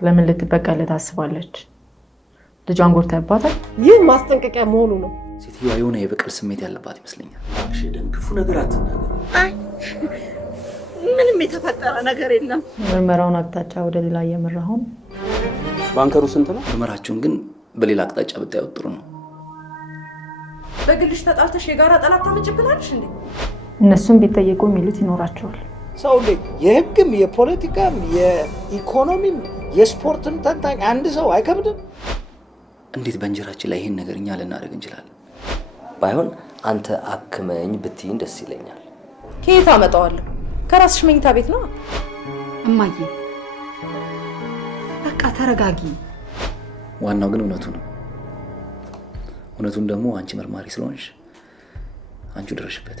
ለምን ልትበቀል ታስባለች? ልጇን ጎድተህባታል? ይህ ማስጠንቀቂያ መሆኑ ነው። ሴትዮዋ የሆነ የበቀል ስሜት ያለባት ይመስለኛል። እሺ ደም ክፉ ነገር አትናገር። ምንም የተፈጠረ ነገር የለም። ምርመራውን አቅጣጫ ወደ ሌላ እየመራሁ ነው። ባንከሩ ስንት ነው? ምርመራችሁን ግን በሌላ አቅጣጫ ብታዩት ጥሩ ነው። በግልሽ ተጣልተሽ የጋራ ጠላት ታመጭብናለሽ እንዴ? እነሱም ቢጠየቁ የሚሉት ይኖራቸዋል። ሰው የህግም የፖለቲካም የኢኮኖሚም የስፖርትም ተንታኝ አንድ ሰው አይከብድም? እንዴት በእንጀራችን ላይ ይሄን ነገር እኛ ልናደርግ እንችላለን? ባይሆን አንተ አክመኝ ብትይኝ ደስ ይለኛል። ከየት አመጣዋለሁ? ከራስሽ መኝታ ቤት ነው። እማዬ በቃ ተረጋጊ። ዋናው ግን እውነቱ ነው። እውነቱን ደግሞ አንቺ መርማሪ ስለሆንሽ አንቺ ድረሽበት።